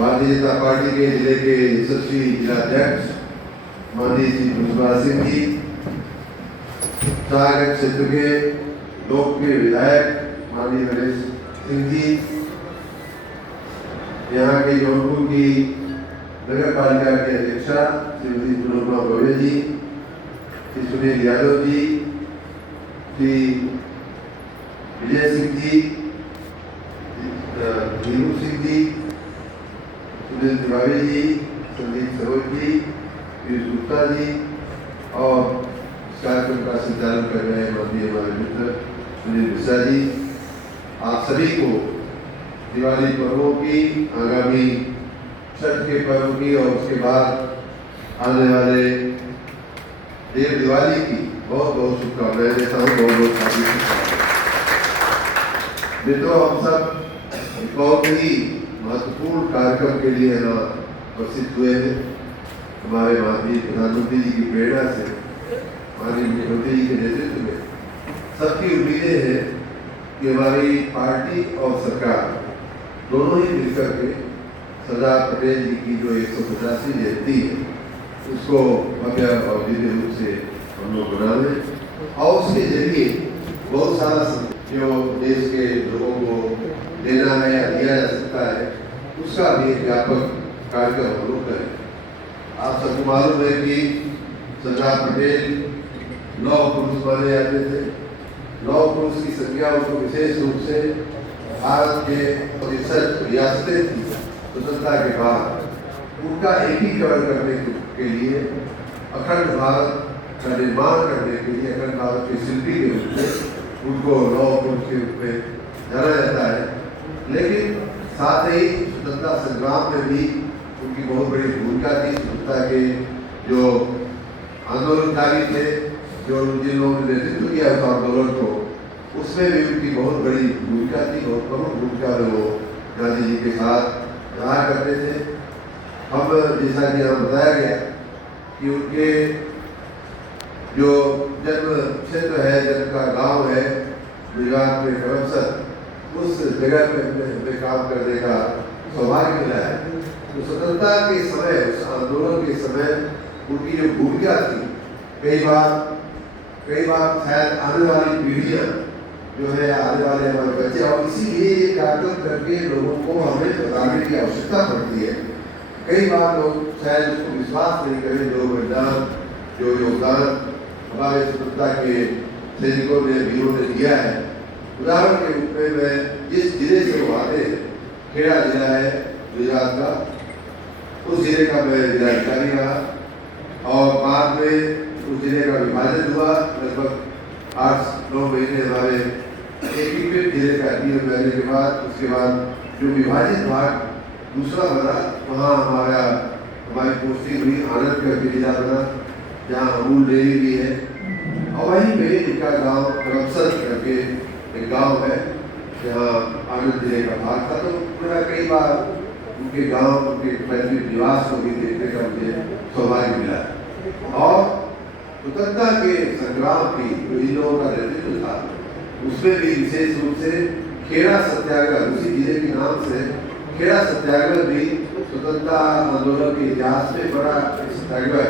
Bharatiya Janata party के जिले के यशस्वी जिलाध्यक्ष माननीय श्री पुष्पराज सिंह जी, सागर क्षेत्र के लोकप्रिय विधायक माननीय नरेश सिंह जी, यहाँ के जौनपुर की नगर पालिका के अध्यक्षा श्रीमती मनोरमा भव्य जी, श्री सुनील यादव जी, श्री विजय सिंह जी, नीरू सिंह जी, सुनील तिवारी जी, संदीप सरोज जी, पीयूष गुप्ता जी और इस कार्यक्रम का संचालन कर रहे हैं माननीय हमारे मित्र सुनील मिश्रा जी, आप सभी को दिवाली पर्वों की, आगामी छठ के पर्व की और उसके बाद आने वाले देव दिवाली की बहुत बहुत शुभकामनाएं देता हूँ। बहुत बहुत हार्दिक मित्रों, हम सब बहुत ही महत्वपूर्ण कार्यक्रम के लिए यहाँ उपस्थित हुए हैं। हमारे माननीय प्रधानमंत्री जी की प्रेरणा से, माननीय मुख्यमंत्री जी के नेतृत्व में सबकी उम्मीदें हैं कि हमारी पार्टी और सरकार दोनों ही मिलकर के सरदार पटेल जी की जो 150वीं जयंती है उसको भव्य और दिव्य रूप से हम लोग मनाएं और उसके जरिए बहुत सारा जो देश के लोगों को देना है या दिया जा सकता है उसका भी एक व्यापक कार्यक्रम हम लोग करें। आप सबको मालूम है कि सरदार पटेल लौह पुरुष माने जाते थे। लौह पुरुष की संज्ञा उनको विशेष रूप से भारत के 63 रियासतें थी स्वतंत्रता के बाद उनका एकीकरण करने के लिए, अखंड भारत का निर्माण करने के लिए, अखंड भारत के शिल्पी के रूप में उनको लौह पुरुष के रूप में जाना जाता है। लेकिन साथ ही स्वतंत्रता संग्राम में भी उनकी बहुत बड़ी भूमिका थी। स्वतंत्रता के जो आंदोलनकारी थे, जो जिन लोगों ने नेतृत्व किया उस आंदोलन को, उसमें भी उनकी बहुत बड़ी भूमिका थी। बहुत प्रमुख भूमिका में वो गांधी जी के साथ रहा करते थे। हम जैसा कि यहाँ बताया गया कि उनके जो जन्म क्षेत्र है, जन्म का गांव है गुजरात में करमसर, उस जगह पे काम करने का सौभाग्य मिला है। तो स्वतंत्रता के समय, उस आंदोलन के समय उनकी जो भूमिका थी, कई बार शायद आने वाली पीढ़ियां जो है, आने वाले हमारे बच्चे, और इसीलिए ये कार्यक्रम करके लोगों को हमें बताने की आवश्यकता पड़ती है। कई बार लोग शायद उसको विश्वास नहीं करें, जो बलिदान, जो योगदान हमारे स्वतंत्रता के सैनिकों ने, वीरों ने दिया है। उदाहरण के रूप में मैं जिस जिले से वो आते हैं, खेड़ा जिला है गुजरात का, उस जिले का मैं जिलाधिकारी रहा और बाद में उस जिले का विभाजन हुआ। लगभग 8-9 महीने हमारे एकीकृत जिले का डीएम रहने के बाद, उसके बाद जो विभाजित भाग दूसरा बना, वहाँ हमारी पोस्टिंग हुई। आनंद करके जिला बना जहाँ अमूल डेयरी भी है, और वहीं पे इनका गांव करमसर करके एक गांव है जहाँ आनंद जिले का भाग था। तो मेरा कई बार उनके गांव, उनके पैतृक निवास को भी देखने का मुझे सौभाग्य मिला। और स्वतंत्रता के संग्राम की जो इन लोगों का नेतृत्व था, उसमें भी विशेष रूप से खेड़ा सत्याग्रह, उसी जिले के नाम से खेड़ा सत्याग्रह भी स्वतंत्रता आंदोलन के इतिहास में बड़ा सत्याग्रह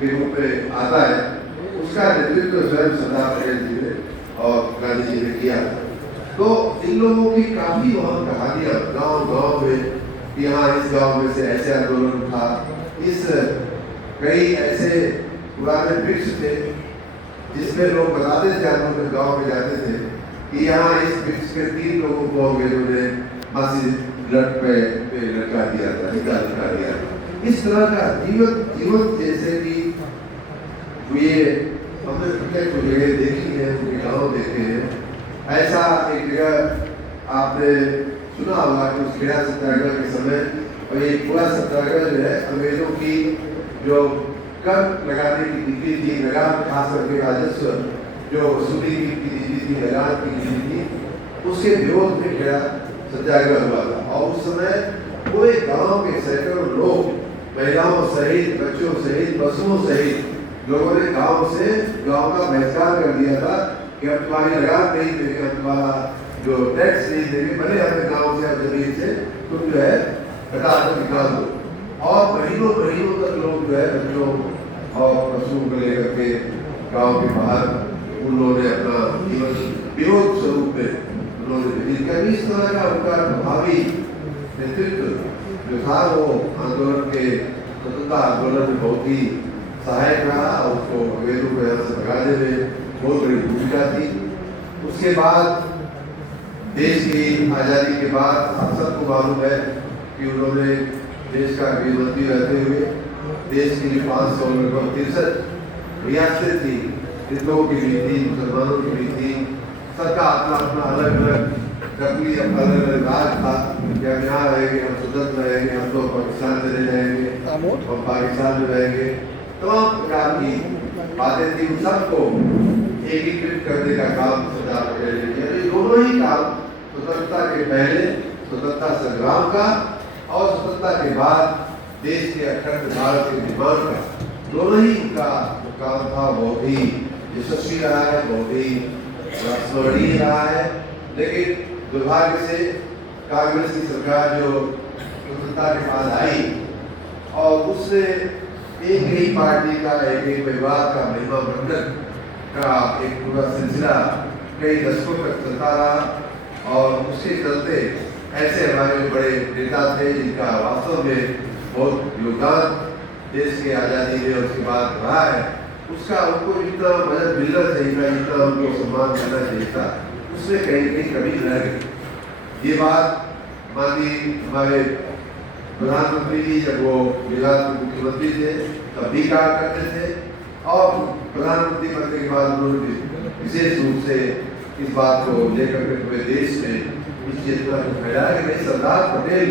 के रूप में आता है। उसका नेतृत्व स्वयं सरदार पटेल जी ने और गांधी जी ने किया। तो इन लोगों की काफी वहाँ कहानियां गांव-गांव में, यहाँ इस गांव में से ऐसे आंदोलन था, इस कई ऐसे पुराने वृक्ष थे जिसमें लोग बताते थे, हम लोग गाँव में जाते थे कि यहाँ इस वृक्ष के 3 लोगों को अंग्रेजों ने फांसी लट पे लटका दिया था, लटका दिया था। इस तरह का जीवन जैसे कि ये हमने प्रत्येक जगह देखी है, उनके गाँव देखे हैं। ऐसा एक जगह आपने सुना होगा कि उस खेड़ा सत्याग्रह के समय, और ये पूरा सत्याग्रह जो है अंग्रेजों की जो कर लगाने की नीति थी, लगान, खास करके राजस्व जो वसूली की नीति थी, लगान की नीति थी, उसके विरोध में खेड़ा सत्याग्रह हुआ था। और उस समय पूरे गांव के सैकड़ों लोग, महिलाओं सहित, बच्चों सहित, पशुओं सहित लोगों ने गांव का बहिष्कार कर दिया था कि अब तुम्हारी लगान नहीं देंगे, हम तुम्हारा जो टैक्स नहीं देंगे, भले अपने गांव से, अब जमीन से तुम जो है हटा कर निकाल दो। और महीनों महीनों तक लोग जो है बच्चों और पशुओं को लेकर के गांव के बाहर उन्होंने अपना जीवन विरोध स्वरूप में उन्होंने इस तरह का उनका प्रभावी नेतृत्व जो था वो आंदोलन के स्वतंत्रता आंदोलन में बहुत ही सहायक रहा और उसको अंग्रेजों को यहाँ से भगाने में बहुत बड़ी भूमिका थी। उसके बाद देश की आज़ादी के बाद आप सबको मालूम है कि उन्होंने देश का गृहमंत्री रहते हुए देश की 563 रियासतें थी, हिंदुओं की भी थी, मुसलमानों की भी थी, सबका अपना अपना अलग अलग कभी अलग अलग राज था। क्या यहाँ रहेंगे, हम स्वतंत्र रहेंगे, हम तो पाकिस्तान चले जाएंगे, हम पाकिस्तान में रहेंगे, तमाम प्रकार की बातें थी। उन सबको एकीकृत करने का काम सरदार पटेल ने किया। ये दोनों ही काम स्वतंत्रता के पहले स्वतंत्रता संग्राम का और स्वतंत्रता के बाद देश के अखंड भारत के निर्माण का, दोनों ही उनका जो काम था बहुत ही यशस्वी रहा है, बहुत ही स्मरणीय रहा है। लेकिन दुर्भाग्य से कांग्रेस की सरकार जो स्वतंत्रता के बाद आई और उसने एक ही पार्टी का एक परिवार का महिमा मंडन का एक पूरा सिलसिला कई दशकों तक चलता रहा और उसके चलते ऐसे हमारे बड़े नेता थे जिनका वास्तव में बहुत योगदान देश की आज़ादी में उसके बाद रहा है, उसका उनको जितना मदद मिलना चाहिए था, जितना उनको सम्मान मिलना चाहिए था, उसमें कहीं कहीं कमी रह गई। ये बात माननीय हमारे प्रधानमंत्री जी जब वो गुजरात के मुख्यमंत्री थे तब भी कहा करते थे और प्रधानमंत्री बनने के बाद उन्होंने विशेष रूप से इस बात को लेकर के पूरे देश में इस चेतना को फैलाया कि नहीं, सरदार पटेल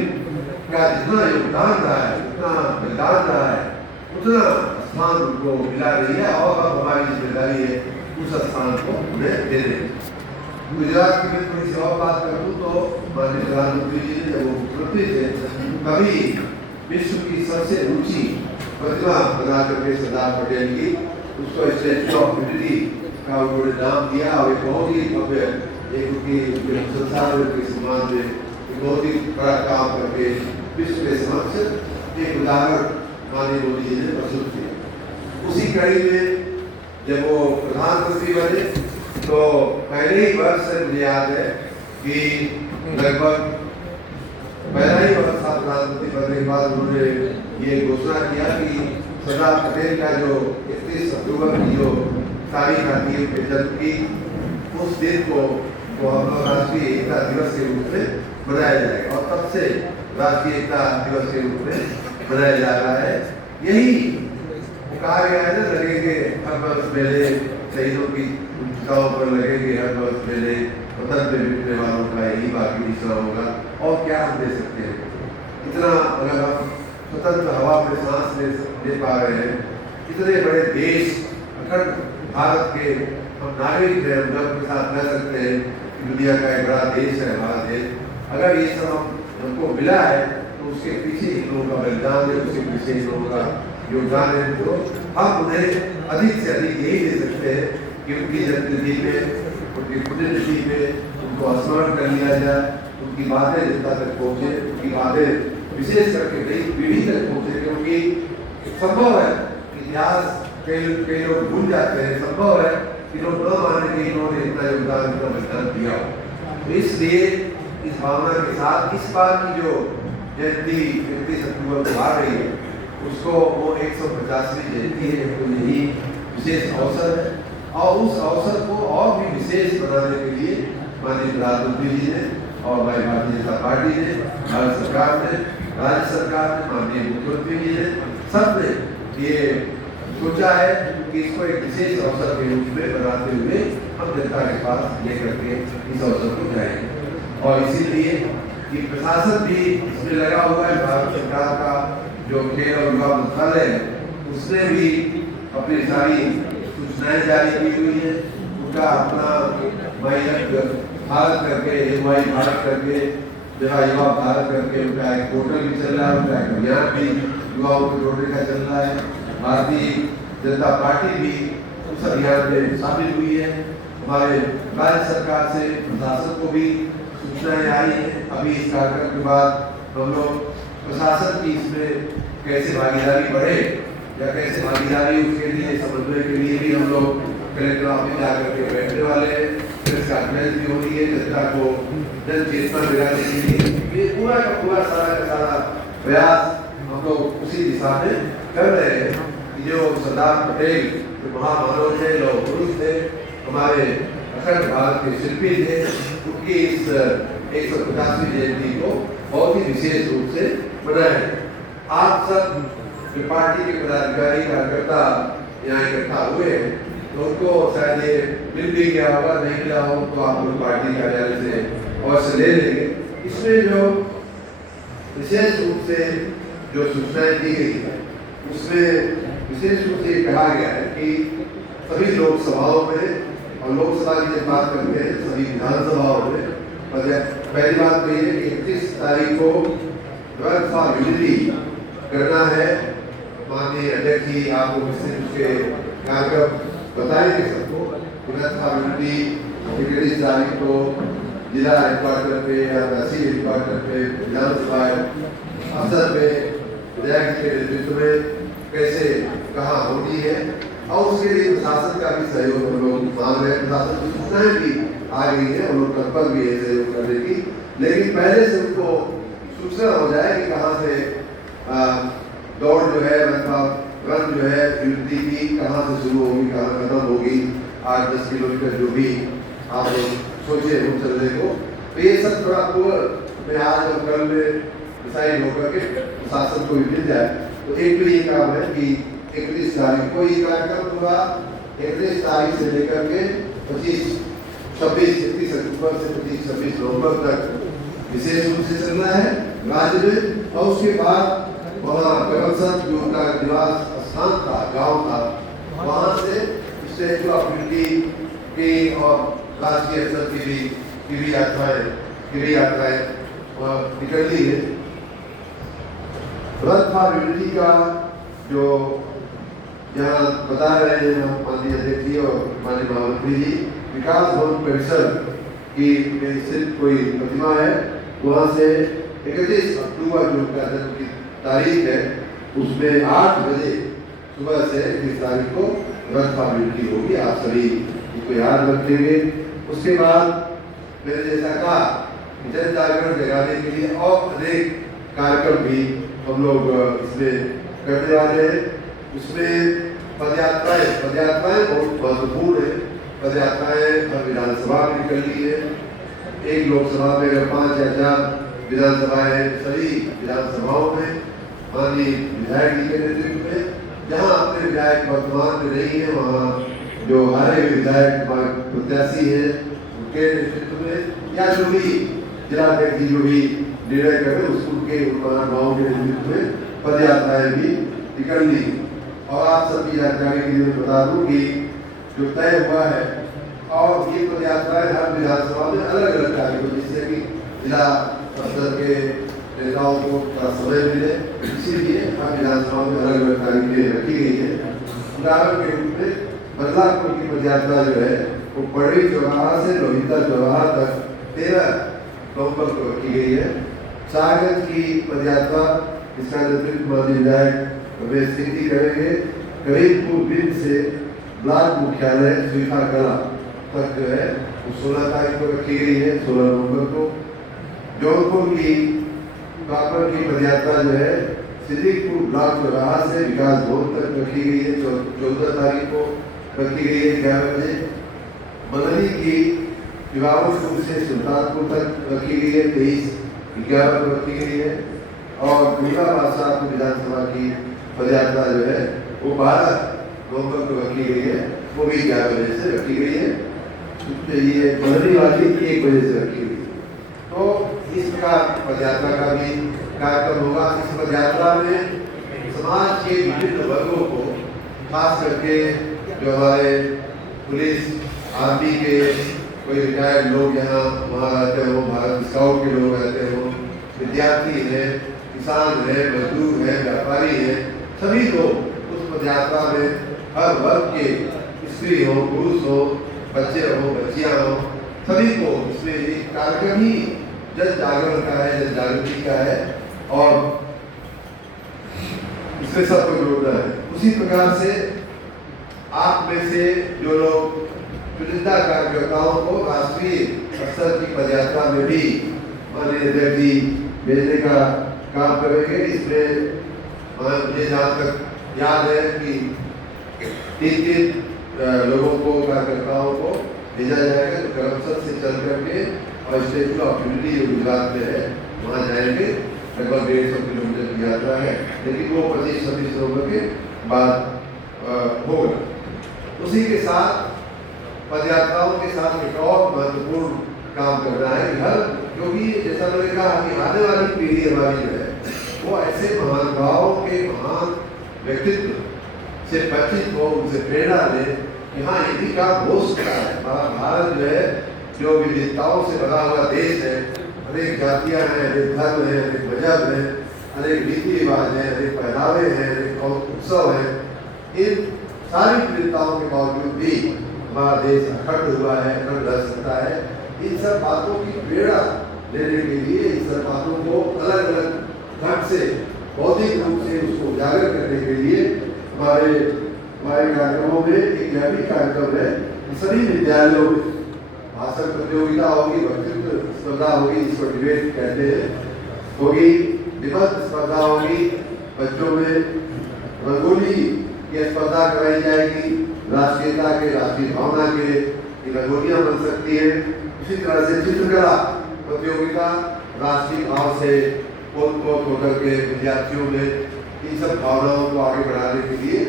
का जितना योगदान रहा है, जितना बलिदान रहा है, उतना स्थान उनको मिला रही है और अब हमारी जिम्मेदारी है उस स्थान को उन्हें देने। गुजरात की मैं थोड़ी सी और बात करूँ तो माननीय प्रधानमंत्री जी ने जब वो मुख्यमंत्री थे तभी विश्व की सबसे ऊंची प्रतिमा बना करके सरदार पटेल की उसको स्टैच्यू ऑफ यूनिटी का उन्होंने नाम दिया और एक बहुत ही भव्य एक उनकी संसार के सम्मान में बहुत ही बड़ा काम करके विश्व के समक्ष एक उदाहरण माननीय मोदी जी ने प्रस्तुत किया। उसी कड़ी में जब वो प्रधानमंत्री बने तो पहले ही वर्ष से मुझे याद है कि लगभग पहला ही वर्ष था प्रधानमंत्री बनने के बाद उन्होंने ये घोषणा किया कि सरदार पटेल का जो 31 अक्टूबर की जो तारीख आती है उनके जन्म की, उस दिन को वो हम लोग राष्ट्रीय एकता दिवस के रूप में मनाया जाएगा और तब से राष्ट्रीय एकता दिवस के रूप में मनाया जा रहा है। यही कहा गया है ना, लगेंगे हर वर्ष मेले शहीदों की गाँव पर लगेंगे, हर वर्ष मेले वतन पे मिटने वालों का यही बाकी हिस्सा होगा और क्या हम दे सकते हैं। इतना अगर हम स्वतंत्र हवा में सांस ले पा रहे हैं, इतने बड़े देश अखंड भारत के हम नागरिक हैं, हम गर्व के साथ कह सकते हैं कि दुनिया का एक बड़ा देश है हमारा देश। अगर ये सब हमको मिला है तो उसके पीछे इन लोगों का बलिदान है, उसके पीछे इन लोगों का योगदान है। तो हम उन्हें अधिक से अधिक यही दे सकते हैं कि उनकी जन्मतिथि में, उनकी पुण्यतिथि में उनको स्मरण कर लिया जाए, उनकी बातें जनता तक पहुँचे, उनकी बातें विशेष करके नई पीढ़ी तक पहुँचे। क्योंकि संभव है इतिहास कई लोग भूल जाते हैं, संभव है कि लोग न माने कि इन्होंने इतना योगदान इतना बलिदान दिया हो। तो इसलिए इस भावना के साथ इस बार की जो जयंती 31 अक्टूबर को आ रही है उसको वो 150वीं जयंती है, तो यही विशेष अवसर है और उस अवसर को और भी विशेष बनाने के लिए माननीय प्रधानमंत्री जी ने और हमारी भारतीय जनता पार्टी ने, भारत सरकार ने, राज्य सरकार ने, माननीय मुख्यमंत्री जी ने, सब ने ये सोचा है कि इसको एक विशेष अवसर के रूप में बनाते हुए हम जनता के पास लेकर के इस अवसर को जाएंगे। और इसीलिए कि प्रशासन भी इसमें लगा हुआ है, भारत सरकार का जो खेल और युवा मंत्रालय है उसने भी अपनी सारी सूचनाएं जारी की हुई है। उनका अपना भारत करके, युवा भारत करके, युवा भारत करके उनका एक पोर्टल भी चल रहा है, उनका एक अभियान भी युवाओं को जोड़ने का चल रहा है। भारतीय जनता पार्टी भी उस अभियान में शामिल हुई है। हमारे राज्य सरकार से प्रशासन को भी सूचनाएं आई है। अभी इस कार्यक्रम के बाद हम लोग प्रशासन की इसमें कैसे भागीदारी बढ़े या कैसे भागीदारी उसके लिए समन्वय के लिए भी हम लोग कलेक्टर ऑफिस जाकर के बैठने वाले हैं। प्रेस कॉन्फ्रेंस भी हो रही है जनता को जन चेतना दिलाने के लिए। ये पूरा का पूरा सारा प्रयास हम लोग उसी दिशा में कर रहे हैं कि जो सरदार पटेल जो महामानव थे, लौह पुरुष थे, हमारे अखंड भारत के शिल्पी थे, उनकी इस 150वीं जयंती को बहुत ही विशेष रूप से मनाएं। आप सब जो पार्टी के पदाधिकारी कार्यकर्ता यहाँ इकट्ठा हुए हैं तो उनको शायद ये मिल भी गया होगा, नहीं मिला हो तो आप लोग पार्टी कार्यालय से अवश्य ले लेंगे। इसमें जो विशेष रूप से जो सूचनाएं दी गई है उसमें विशेष रूप से कहा गया है कि सभी लोकसभाओं में और लोकसभा की जब बात करते हैं सभी विधानसभाओं में पहली बात तो ये कि 31 तारीख को ड्रग फॉर यूनिटी करना है। माननीय अध्यक्ष जी आपको उसके कार्यक्रम बताएंगे सबको। ड्रग फॉर यूनिटी 31 तारीख को जिला हेडक्वार्टर पे या तहसील हेडक्वार्टर पे विधानसभा अफसर पे विधायक के नेतृत्व में कैसे कहाँ होनी है और उसके लिए प्रशासन का भी सहयोग हम लोग मांग रहे हैं। प्रशासन की सूचनाएं भी आ गई है, हम लोग तत्पर भी है सहयोग करने की, लेकिन पहले से उनको सूचना हो जाए कि कहाँ से दौड़ जो है रन जो है यूनिटी की कहाँ से शुरू होगी कहाँ खत्म होगी, 8-10 किलोमीटर जो भी आप लोग सोचे हो चलने को। तो ये सब थोड़ा पूर्व में आज और कल में डिसाइड होकर के प्रशासन को भी मिल जाए। तो एक तो ये काम है कि 31 तारीख को ये कार्यक्रम होगा। 31 तारीख से लेकर के 31 अक्टूबर से 26 नवंबर तक विशेष रूप से चलना है राज्य में। और उसके बाद वहाँ गगनसर जो उनका निवास स्थान था, गांव था, वहाँ से स्टैचू ऑफ यूनिटी की और राष्ट्रीय स्तर की भी यात्राएं निकलती है। रथ फॉर यूनिटी का जो यहाँ बता रहे हैं माननीय अध्यक्ष जी और माननीय महामंत्री जी, विकास भवन परिसर की स्थित कोई प्रतिमा है, वहाँ से 31 अक्टूबर जो उनका जन्म की तारीख है उसमें 8 बजे सुबह से 31 तारीख को रथ फॉर यूनिटी होगी। आप सभी इसको याद रखेंगे। उसके बाद मैंने जैसा कहा जन जागरण जगाने के लिए और अनेक कार्यक्रम भी हम लोग इसमें करने वाले हैं। उसमें पदयात्राएं बहुत महत्वपूर्ण है। पदयात्राएं हर विधानसभा में निकल रही है। एक लोकसभा में अगर 5 या 4 विधानसभाएं, सभी विधानसभाओं में माननीय विधायक जी के नेतृत्व में, जहाँ अपने विधायक वर्तमान में नहीं है वहाँ जो हारे हुए विधायक प्रत्याशी है उनके नेतृत्व में या जो भी जिलाध्यक्ष जी जो भी निर्णय करें उसके गाँव के नेतृत्व में पद यात्राएं भी निकलनी। और आप सभी जानकारी के लिए बता दूं कि जो तय हुआ है और ये पद यात्राएं हर विधानसभा में अलग अलग कार्यक्रम, जिससे कि जिला स्तर के नेताओं को थोड़ा समय मिले, इसीलिए हर विधानसभा में अलग अलग तारीखें रखी गई है। उदाहरण के रूप में बदलापुर की पद यात्रा जो है वो पड़वी चौराहा से लोहिता चौराहा तक 13 नवंबर को रखी गई है। सागंज की पद यात्रा इसका नेतृत्व माननीय विधायक रमेश सिंह जी करेंगे। करीमपुर बिंद से ब्लॉक मुख्यालय स्वीकार कला तक जो है वो 16 तारीख को रखी गई है, 16 नवंबर को। जौनपुर की कापर की पद यात्रा जो है सिद्दीकपुर ब्लॉक चौराहा से विकास भवन तक रखी गई है, 14 तारीख को रखी गई है 11 बजे। मनरी की विवाहोत्सव से सुल्तानपुर तक रखी गई है, 23-11 को रखी गई है। और दुर्गा बादशाह विधानसभा की पद यात्रा जो है वो 12 नवंबर को रखी गई है, वो भी 11 बजे से रखी गई है। ये मनरी वाली 1 बजे से रखी गई। तो इस प्रकार पद यात्रा का भी कार्यक्रम होगा। इस पद यात्रा में समाज के विभिन्न वर्गों को, खास करके जो हमारे पुलिस आर्मी के कोई रिटायर्ड लोग यहाँ वहाँ रहते हो, भारत स्काउट के लोग रहते हो, विद्यार्थी हैं, किसान हैं, मजदूर हैं, व्यापारी हैं, सभी लोग उस पद यात्रा में हर वर्ग के स्त्री हो, पुरुष हो, बच्चे हो, बच्चियाँ हो, सभी को इसमें एक कार्यक्रम ही जन जागरण का है, जन जागृति का है। और इसमें सबको जोड़ना है। उसी प्रकार से आप में से जो लोग चुनिंदा कार्यकर्ताओं को राष्ट्रीय स्तर की पदयात्रा में भी माननीय अध्यक्ष जी भेजने का काम करेंगे। इसमें मुझे जहाँ तक याद है कि 3 लोगों को, कार्यकर्ताओं को भेजा जाएगा तो करमसद से चल करके और स्टैच्यू ऑफ यूनिटी जो गुजरात में है वहाँ जाएंगे। लगभग 150 किलोमीटर की यात्रा है, लेकिन वो 25-26 नवंबर के बाद होगा। उसी के साथ पदयात्राओं के साथ एक और महत्वपूर्ण काम करना है कि हर, क्योंकि जैसा मैंने कहा कि आने वाली पीढ़ी हमारी जो है वो ऐसे महानुभावों के महान व्यक्तित्व से परिचित हो, उनसे प्रेरणा ले कि हाँ ये भी काम हो सकता है। हमारा भारत जो है जो विविधताओं से भरा हुआ देश है, अनेक जातियाँ हैं, अनेक धर्म हैं, अनेक मजहब हैं, अनेक रीति रिवाज हैं, अनेक पहनावे हैं, अनेक उत्सव हैं, इन सारी विविधताओं के बावजूद भी हमारा देश अखंड हुआ है, अखंड रह सकता है। इन सब बातों की प्रेरणा लेने के लिए, इन सब बातों को अलग अलग ढंग से बौद्धिक रूप से उसको उजागर करने के लिए हमारे कार्यक्रमों में एक यह भी कार्यक्रम है। सभी विद्यालयों में भाषण प्रतियोगिता होगी, वक्तृत्व स्पर्धा होगी, जिसको डिबेट कहते हैं, होगी, निबंध स्पर्धा होगी, बच्चों में रंगोली की स्पर्धा कराई जाएगी, राष्ट्रीयता के, राष्ट्रीय भावना के रंगोलियां बन सकती है। उसी तरह से चित्रकला प्रतियोगिता राष्ट्रीय भाव से ओत-प्रोत होकर के विद्यार्थियों में इन सब भावनाओं को आगे बढ़ाने के लिए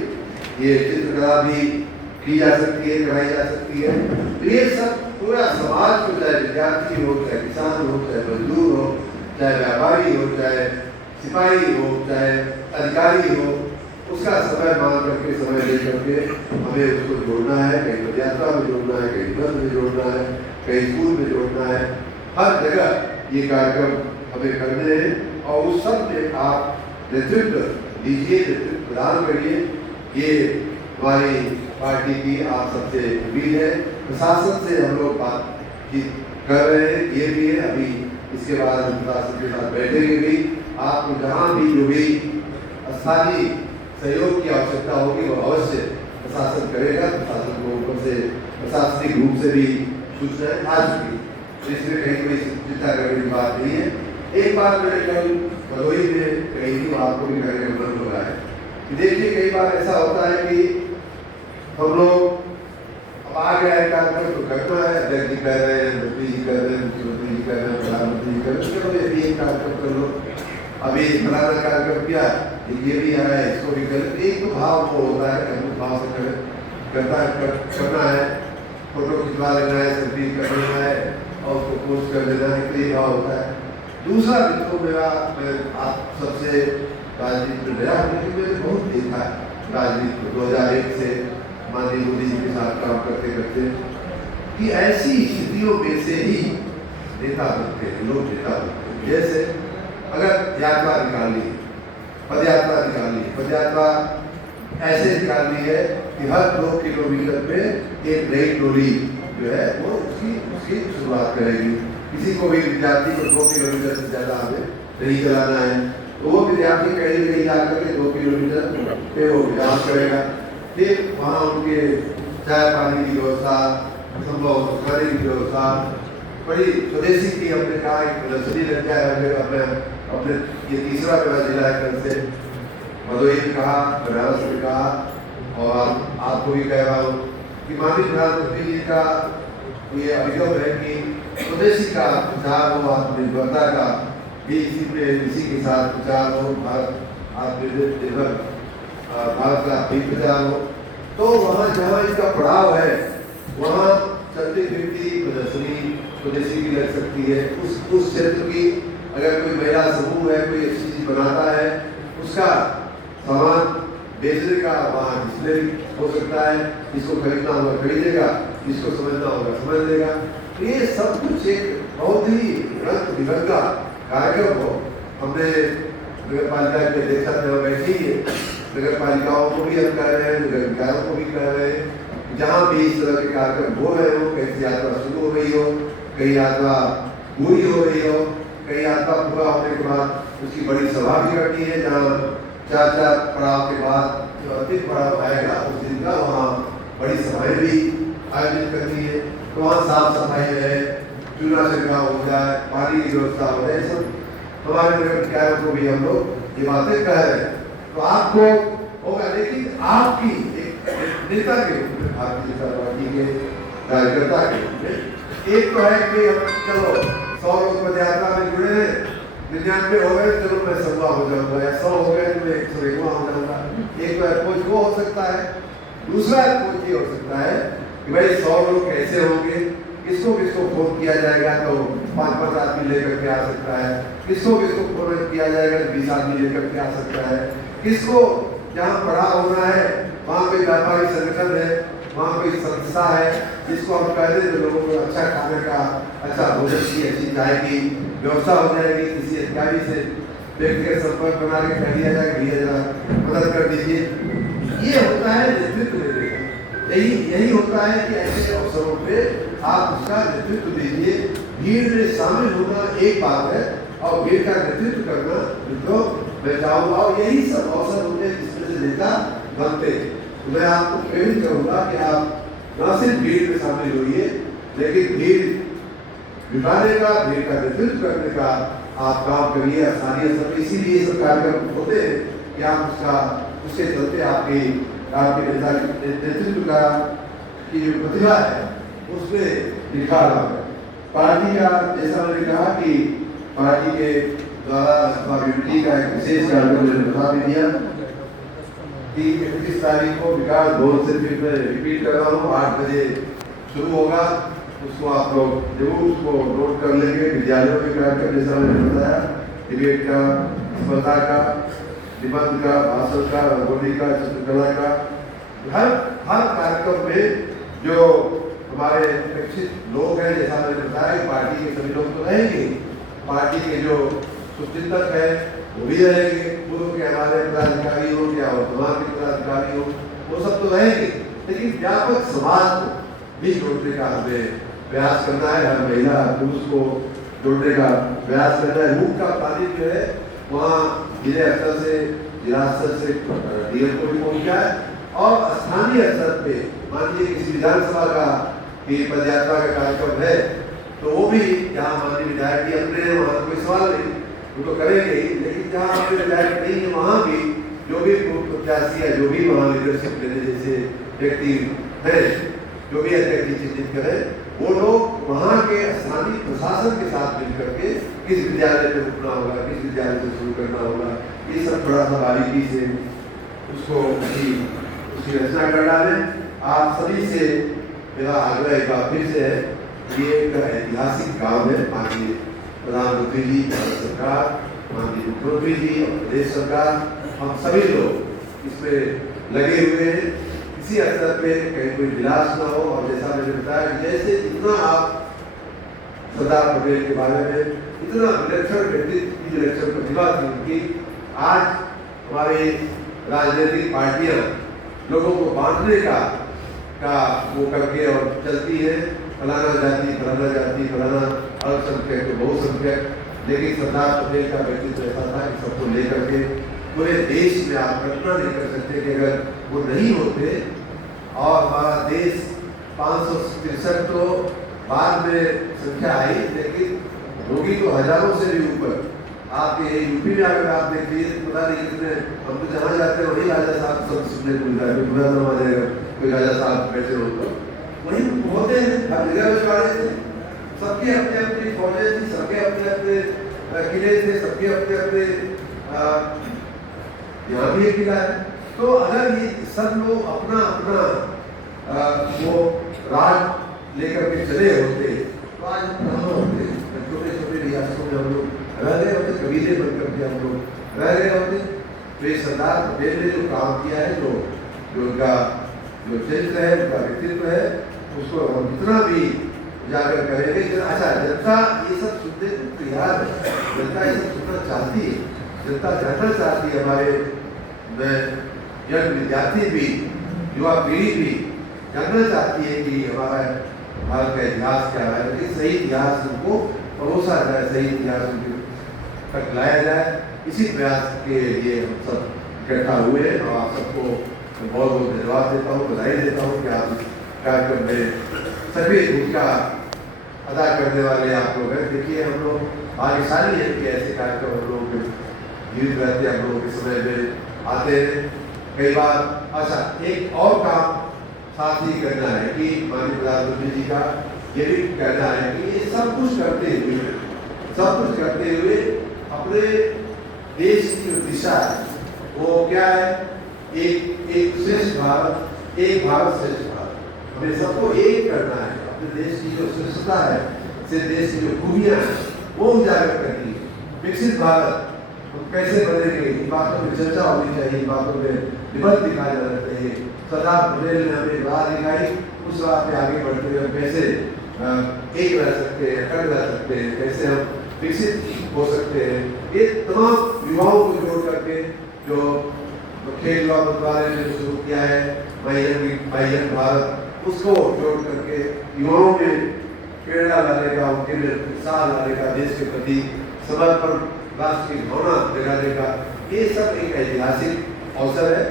ये चित्रकला भी की जा सकती है, कराई जा सकती है। तो ये सब पूरा समाज को, चाहे विद्यार्थी हो, चाहे किसान हो, चाहे मजदूर हो, चाहे व्यापारी हो, चाहे सिपाही हो, चाहे अधिकारी हो, उसका समय मान करके, समय ले करके हमें उसको जोड़ना है। कहीं पदयात्रा में जोड़ना है, कहीं बस में जोड़ना है, कहीं स्कूल में जोड़ना है। हर जगह ये कार्यक्रम हमें करने हैं और उस सब में आप नेतृत्व दीजिए, नेतृत्व प्रदान करिए। ये हमारी पार्टी की आप सबसे उम्मीद है। प्रशासन से हम लोग बातचीत कर रहे हैं, ये भी है। अभी इसके बाद हम प्रशासन के साथ बैठेंगे भी। आपको जहाँ भी जो भी स्थानीय सहयोग की आवश्यकता होगी वो अवश्य प्रशासन करेगा। प्रशासन को ऊपर से प्रशासनिक रूप से भी सूचनाएं आ चुकी, तो इसमें कहीं कोई चिंता करने की बात नहीं है। एक बात मैंने कल भदोही में कही थी, आपको भी कहने का मन हो रहा है कि देखिए कई बार ऐसा होता है कि हम लोग अब आ गया है कार्यक्रम तो करना है, अध्यक्ष जी कह रहे हैं, मंत्री जी कह रहे हैं, मुख्यमंत्री जी कह रहे हैं, प्रधानमंत्री जी कह रहे हैं, चलो ये भी एक कार्यक्रम कर लो, अभी फलाना कार्यक्रम किया, ये भी आ रहा है, इसको भी कर। एक तो भाव को होता है, अद्भुत भाव से करना है, फोटो खिंचवा लेना है, सेल्फी कर लेना है और उसको पोस्ट कर देना है, तो ये भाव होता है। दूसरा मित्रों मेरा, मैं आप सबसे राजनीति में नया होने के मैंने बहुत देखा है राजनीति को 2001 से माननीय मोदी जी के साथ काम करते करते कि ऐसी स्थितियों में से ही नेता बनते हैं लोग, नेता बनते हैं। जैसे अगर यात्रा निकाली, पदयात्रा निकाली, पदयात्रा ऐसे निकालनी है कि हर 2 किलोमीटर पे एक नई टोली जो है वो उसकी शुरुआत करेगी। किसी को भी विद्यार्थी को 2 किलोमीटर से ज़्यादा हमें नहीं चलाना है, तो वो विद्यार्थी कहीं न कहीं जाकर के 2 किलोमीटर पे वो विराम करेगा। फिर वहाँ उनके चाय पानी की व्यवस्था, संभव खाने की व्यवस्था, बड़ी स्वदेशी की हमने कहा एक प्रदर्शनी लग जाए। अपने ये तीसरा मेरा जिला है, कल से भदोही में कहा, बनारस में कहा और आपको भी कह रहा हूँ कि माननीय प्रधानमंत्री जी का ये अभिगम है कि स्वदेशी का प्रचार हो, आत्मनिर्भरता का भी इसी के साथ प्रचार हो, भारत आत्मनिर्भर भारत का भी प्रचार हो। तो वहाँ जहाँ इसका पड़ाव है वहाँ चलती फिरती प्रदर्शनी स्वदेशी की लग सकती है। उस क्षेत्र की अगर कोई महिला समूह है, कोई अच्छी चीज बनाता है, उसका सामान बेचने का वहाँ डिस्प्ले हो सकता है। जिसको खरीदना होगा खरीदेगा, जिसको समझना होगा समझ लेगा। तो ये सब कुछ एक बहुत ही रंग बिरंगा कार्यक्रम हो। हमने नगर पालिका के अध्यक्षा में बैठी है, नगर पालिकाओं को भी हम कह रहे हैं, नगर निकायों को भी कह रहे हैं, जहाँ भी इस तरह के कार्यक्रम हो रहे हो, कहीं यात्रा शुरू हो रही हो, कहीं यात्रा पूरी हो रही हो, कहीं यात्रा पूरा होने के बाद उसकी बड़ी सभा भी करनी है, जहाँ 4 पड़ाव के बाद जो अंतिम पड़ाव आएगा उस दिन का वहाँ बड़ी सभाएं भी आयोजित करनी है। तो वहाँ साफ सफाई रहे, चूल्हा छिड़काव हो जाए, पानी की व्यवस्था हो जाए, सब हमारे नगर निकायों को भी हम लोग ये बातें कह रहे हैं। तो आपको होगा, लेकिन आपकी एक नेता के रूप में, भारतीय जनता पार्टी के कार्यकर्ता के रूप में एक तो है कि हम चलो 100 लोग पद यात्रा में जुड़े हैं, 99 हो गए, चलो मैं 100वां हो जाऊंगा, या 100 हो गए तो मैं 101वां हो जाऊंगा। एक तो अप्रोच वो हो सकता है। दूसरा अप्रोच ये हो सकता है कि भाई 100 लोग कैसे होंगे, किसको किसको फोन किया जाएगा तो 5-5 आदमी लेकर के आ सकता है, किसको किसको फोन किया जाएगा तो 20 आदमी लेकर के आ सकता है, किसको जहाँ पढ़ा होना है वहाँ पे व्यापारी संगठन है, वहाँ पे संस्था है जिसको हम कह दें तो लोगों को अच्छा खाने का, अच्छा भोजन की, अच्छी चाय की व्यवस्था हो जाएगी। किसी अधिकारी से व्यक्तिगत संपर्क बना के कह दिया जाए भैया जरा मदद कर दीजिए। ये होता है नेतृत्व देने का। यही होता है कि ऐसे अवसरों पे आप उसका नेतृत्व दीजिए। भीड़ में शामिल होना एक बात है और भीड़ का नेतृत्व करना तो मैं चाहूँगा, और यही सब अवसर होते हैं जिसमें से नेता बनते हैं। तो मैं आपको प्रेरित करूँगा कि आप न सिर्फ भीड़ में शामिल होइए, लेकिन भीड़ जुटाने का, भीड़ का नेतृत्व करने का आप काम करिए। आसानी सब इसीलिए सब कार्यक्रम होते हैं कि आप उसके चलते आपके नेता नेतृत्व का की जो प्रतिभा है उसमें निखार होगा। पार्टी का, जैसा मैंने कहा कि पार्टी के द्वारा यूनिटी का एक विशेष कार्यक्रम मैंने बता भी दिया कि 31 तारीख को विकास भवन से फिर मैं रिपीट कर रहा हूँ, 8 बजे शुरू होगा। उसको आप लोग जरूर उसको नोट कर लेंगे। विद्यालयों में कार्यक्रम जैसा मैंने बताया, डिबेट का, स्पर्धा का, निबंध का, भाषण का, रंगोली का, चित्रकला का, हर कार्यक्रम में जो हमारे अपेक्षित लोग हैं, जैसा मैंने बताया पार्टी के सभी लोग तो रहेंगे, पार्टी के जो सुचिंतक है वो भी रहेंगे, पूर्व के हमारे पदाधिकारी हो या वर्तमान के पदाधिकारी हो, वो सब तो रहेंगे, लेकिन व्यापक समाज को भी जोड़ने का हमें प्रयास करना है। हर महिला पुरुष को जोड़ने का प्रयास करना है। रूट का तालीम जो है वहाँ जिले स्तर से, जिला स्तर से डीएम को भी पहुँचा है, और स्थानीय स्तर पे मान लीजिए किसी विधानसभा का पद यात्रा का कार्यक्रम है तो वो भी जहाँ माननीय विधायक जी अपने हैं वहाँ कोई सवाल नहीं, वो तो करेंगे ही, लेकिन जहाँ अपने विधायक नहीं है वहाँ भी जो भी प्रत्याशी है, जो भी वहाँ लीडरशिप लेने जैसे व्यक्ति है, जो भी अध्यक्ष चिन्हित करे, वो लोग वहाँ के स्थानीय प्रशासन के साथ मिलकर के किस विद्यालय में रुकना होगा, किस विद्यालय से शुरू करना होगा, ये सब थोड़ा सा बारीकी से उसको उसकी रचना कर डालें। आप सभी से मेरा आग्रह एक बार फिर से है, ये एक ऐतिहासिक काम है। माननीय प्रधानमंत्री जी, भारत सरकार, माननीय मुख्यमंत्री जी और प्रदेश सरकार, हम सभी लोग इसमें लगे हुए हैं। किसी स्तर पे कहीं कोई विलास न हो, और जैसा मैंने बताया जैसे जितना आप सरदार पटेल के बारे में इतना विलक्षण व्यक्तित्व की विलक्षण प्रतिभा थी उनकी, आज हमारी राजनीतिक पार्टियां लोगों को बांटने का वो करके और चलती है, फलाना जाति, फलाना अल्पसंख्यक तो बहुसंख्यक, लेकिन सरदार पटेल का व्यक्तित्व ऐसा था कि सबको लेकर के पूरे देश में आप कल्पना नहीं कर सकते कि अगर वो नहीं होते, और हमारा देश 563 तो बाद में संख्या आई, लेकिन होगी तो हजारों से भी ऊपर। आपके यूपी में अगर आप देखिए पता नहीं कितने, हम तो जहाँ जाते हैं वही राजा साहब सब सुनने को मिलता है, बुरा ना मानेगा कोई राजा साहब बैठे हो तो वही होते हैं, हर जगह बिछाड़े थे, सबके अपने अपनी फौजें थी, सबके अपने अपने किले थे, सबके अपने अपने यहाँ भी एक किला है। तो अगर ये सब लोग अपना अपना वो राज लेकर के चले होते तो आज कहाँ होते, छोटे छोटे रियासतों में हम लोग रह रहे होते, कबीले बनकर के हम लोग रह रहे होते। तो ये सरदार पटेल ने जो काम किया है, जो उनका जो चरित्र है, उनका व्यक्तित्व है, उसको हम जितना भी उजागर करेंगे। अच्छा, जनता ये सब सुनने को तैयार है, जनता ये सब सुनना चाहती है, जनता जानना चाहती है। हमारे यंग विद्यार्थी भी, युवा पीढ़ी भी जानना चाहती है कि हमारा भारत का इतिहास क्या है, लेकिन सही इतिहास उनको परोसा जाए, सही इतिहास उनके तक लाया जाए। इसी प्रयास के लिए हम सब इकट्ठा हुए और आप सबको बहुत बहुत धन्यवाद देता हूँ, बधाई देता हूँ कि आप इस कार्यक्रम में सभी भूमिका अदा करने वाले आप लोग हैं। देखिए हम लोग भाग्यशाली हैं कि ऐसे कार्यक्रम हम लोग जीवित रहते हैं, हम लोग इस समय में आते हैं कई बार। अच्छा, एक और काम साथ ही करना है कि माननीय प्रधानमंत्री जी का ये भी कहना है कि ये सब कुछ करते हुए अपने देश की जो दिशा है वो क्या है, एक श्रेष्ठ भारत, एक भारत श्रेष्ठ भारत। हमें सबको एक करना है, अपने देश की जो श्रेष्ठता है, से देश की जो खूबियां हैं वो उजागर करनी है। विकसित भारत कैसे बनेंगे, इन बातों में चर्चा होनी चाहिए, इन बातों में निबंध दिखाया जाना चाहिए। सरदार पटेल ने हमें राह दिखाई, उस राह पे आगे बढ़ते हुए कैसे एक रह सकते हैं, अटल रह सकते हैं, कैसे हम विकसित हो सकते हैं। ये तमाम युवाओं को जोड़ करके जो खेल युवा मंत्रालय ने शुरू किया है माई यंग भारत, उसको जोड़ करके युवाओं में प्रेरणा लाने का, उनके लिए उत्साह लाने का, देश के प्रति समर्पण, राष्ट्र की भावना जगाने का, ये सब एक ऐतिहासिक अवसर है।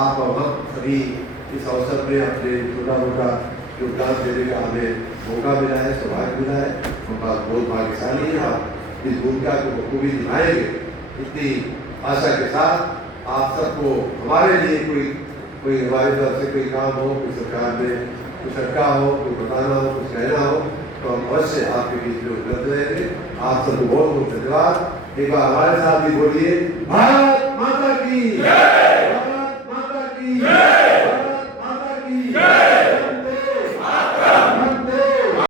आप और हम सभी इस अवसर में अपने छोटा मोटा योगदान देने का हमें मौका मिला है, सौभाग्य मिला है। हम बहुत भाग्यशाली हैं। आप इस भूमिका को बखूबी निभाएंगे, इतनी आशा के साथ आप सबको हमारे लिए कोई हमारी तरफ से कोई काम हो, कोई सरकार में कुछ अटका हो, कोई बताना हो, कुछ कहना हो, तो हम अवश्य आपके बीच में उपलब्ध रहेंगे। आप सबको बहुत बहुत धन्यवाद। एक बार हमारे साथ भी बोलिए, भारत माता की जय, भारत माता की जय, भारत माता की जय।